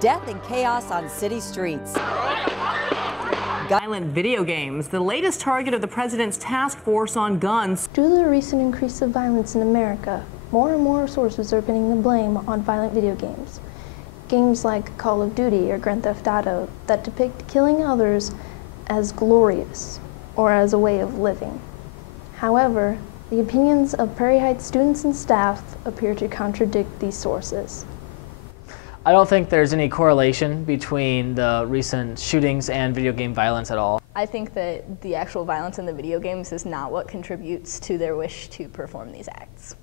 death and chaos on city streets. Violent video games, the latest target of the president's task force on guns. Due to the recent increase of violence in America, more and more sources are pinning the blame on violent video games. Games like Call of Duty or Grand Theft Auto that depict killing others as glorious or as a way of living. However, the opinions of Prairie Heights students and staff appear to contradict these sources. I don't think there's any correlation between the recent shootings and video game violence at all. I think that the actual violence in the video games is not what contributes to their wish to perform these acts.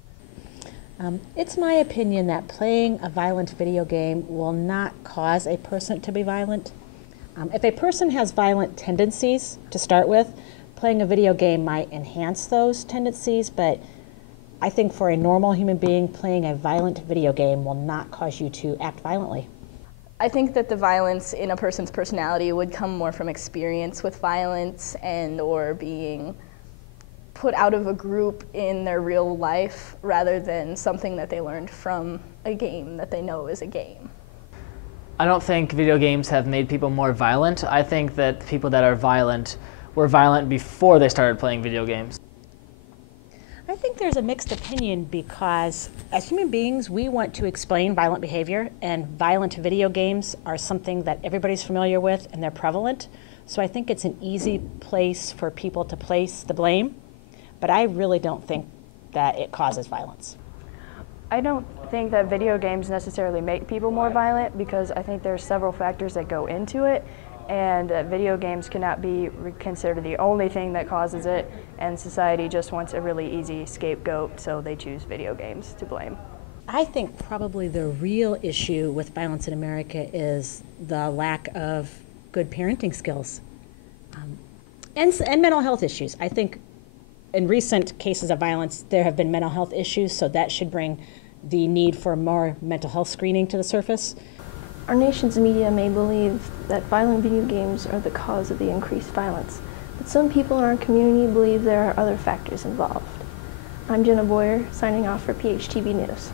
It's my opinion that playing a violent video game will not cause a person to be violent. If a person has violent tendencies to start with, playing a video game might enhance those tendencies, but I think for a normal human being, playing a violent video game will not cause you to act violently. I think that the violence in a person's personality would come more from experience with violence and or being put out of a group in their real life rather than something that they learned from a game that they know is a game. I don't think video games have made people more violent. I think that people that are violent were violent before they started playing video games. I think there's a mixed opinion because as human beings, we want to explain violent behavior, and violent video games are something that everybody's familiar with and they're prevalent. So I think it's an easy place for people to place the blame, but I really don't think that it causes violence. I don't think that video games necessarily make people more violent because I think there's several factors that go into it, and video games cannot be considered the only thing that causes it, and society just wants a really easy scapegoat, so they choose video games to blame. I think probably the real issue with violence in America is the lack of good parenting skills and mental health issues. I think in recent cases of violence, there have been mental health issues, so that should bring the need for more mental health screening to the surface. Our nation's media may believe that violent video games are the cause of the increased violence, but some people in our community believe there are other factors involved. I'm Genna signing off for PHTV News.